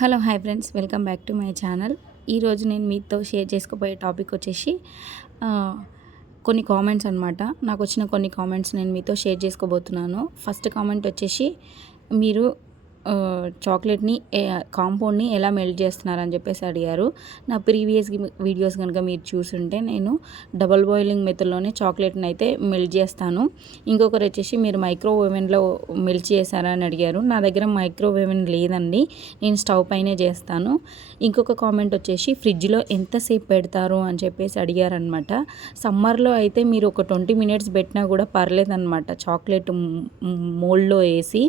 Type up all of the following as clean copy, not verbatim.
Hello hi friends, welcome back to my channel. ఈరోజు నేను మీతో షేర్ చేసుకోబోయే టాపిక్ వచ్చేసి కొన్ని కామెంట్స్ అనమాట. నాకు వచ్చిన కొన్ని కామెంట్స్ నేను మీతో షేర్ చేసుకోబోతున్నాను. ఫస్ట్ కామెంట్ వచ్చేసి, మీరు చాక్లెట్ని కాంపౌండ్ని ఎలా మెల్ట్ చేస్తున్నారని చెప్పేసి అడిగారు. నా ప్రీవియస్ వీడియోస్ కనుక మీరు చూసుంటే నేను డబల్ బాయిలింగ్ మెథడ్లోనే చాక్లెట్ని అయితే మెల్ట్ చేస్తాను. ఇంకొకరు వచ్చేసి, మీరు మైక్రో ఓవెన్లో మెల్ట్ చేశారా అని అడిగారు. నా దగ్గర మైక్రో ఓవెన్ లేదండి, నేను స్టవ్ పైనే చేస్తాను. ఇంకొక కామెంట్ వచ్చేసి, ఫ్రిడ్జ్లో ఎంతసేపు పెడతారు అని చెప్పేసి అడిగారనమాట. సమ్మర్లో అయితే మీరు ఒక 20 మినిట్స్ పెట్టినా కూడా పర్లేదన్నమాట, చాక్లెట్ మోల్డ్లో వేసి.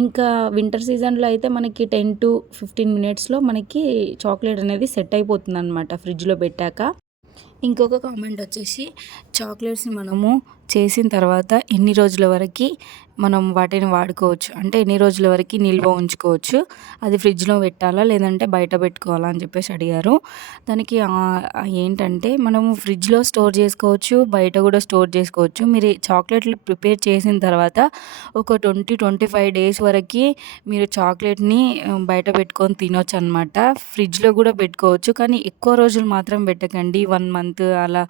ఇంకా వింటర్ సీజన్లో అయితే మనకి 10 to 15 మినిట్స్లో మనకి చాక్లెట్ అనేది సెట్ అయిపోతుంది అనమాట ఫ్రిడ్జ్లో పెట్టాక. ఇంకొక కామెంట్ వచ్చేసి, చాక్లెట్స్ని మనము చేసిన తర్వాత ఎన్ని రోజుల వరకు మనం వాటిని వాడుకోవచ్చు, అంటే ఎన్ని రోజుల వరకు నిల్వ ఉంచుకోవచ్చు, అది ఫ్రిడ్జ్లో పెట్టాలా లేదంటే బయట పెట్టుకోవాలా అని చెప్పేసి అడిగారు. దానికి ఏంటంటే, మనము ఫ్రిడ్జ్లో స్టోర్ చేసుకోవచ్చు, బయట కూడా స్టోర్ చేసుకోవచ్చు. మీరు చాక్లెట్లు ప్రిపేర్ చేసిన తర్వాత ఒక 20-25 డేస్ వరకు మీరు చాక్లెట్ని బయట పెట్టుకొని తినొచ్చు అనమాట. ఫ్రిడ్జ్లో కూడా పెట్టుకోవచ్చు, కానీ ఎక్కువ రోజులు మాత్రం పెట్టకండి. 1 మంత్ అలా,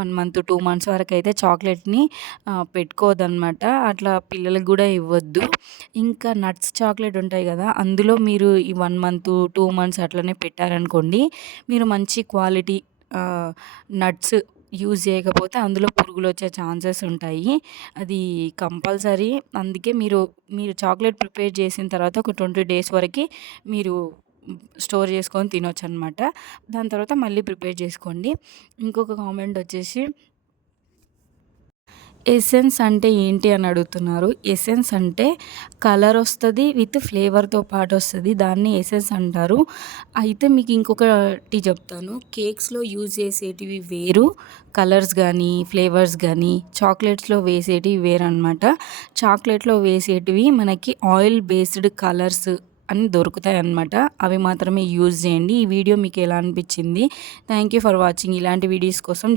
1 మంత్ 2 మంత్స్ వరకు అయితే చాక్లెట్ని పెట్టుకోవద్దనమాట. అట్లా పిల్లలకు కూడా ఇవ్వద్దు. ఇంకా నట్స్ చాక్లెట్ ఉంటాయి కదా, అందులో మీరు ఈ 1 మంత్ 2 మంత్స్ అట్లనే పెట్టారనుకోండి, మీరు మంచి క్వాలిటీ నట్స్ యూజ్ చేయకపోతే అందులో పురుగులు వచ్చే ఛాన్సెస్ ఉంటాయి. అది కంపల్సరీ. అందుకే మీరు చాక్లెట్ ప్రిపేర్ చేసిన తర్వాత ఒక 20 డేస్ వరకు మీరు స్టోర్ చేసుకొని తినొచ్చు అనమాట. దాని తర్వాత మళ్ళీ ప్రిపేర్ చేసుకోండి. ఇంకొక కామెంట్ వచ్చేసి, ఎసెన్స్ అంటే ఏంటి అని అడుగుతున్నారు. ఎసెన్స్ అంటే కలర్ వస్తుంది, విత్ ఫ్లేవర్తో పాటు వస్తుంది, దాన్ని ఎసెన్స్ అంటారు. అయితే మీకు ఇంకొకటి చెప్తాను, కేక్స్లో యూజ్ చేసేటివి వేరు, కలర్స్ కానీ ఫ్లేవర్స్ కానీ చాక్లెట్స్లో వేసేటివి వేరు అనమాట. చాక్లెట్లో వేసేటివి మనకి ఆయిల్ బేస్డ్ కలర్స్ అని దొరుకుతాయి అన్నమాట, అవి మాత్రమే యూజ్ చేయండి. ఈ వీడియో మీకు ఎలా అనిపించింది? Thank you for watching. ఇలాంటి వీడియోస్ కోసం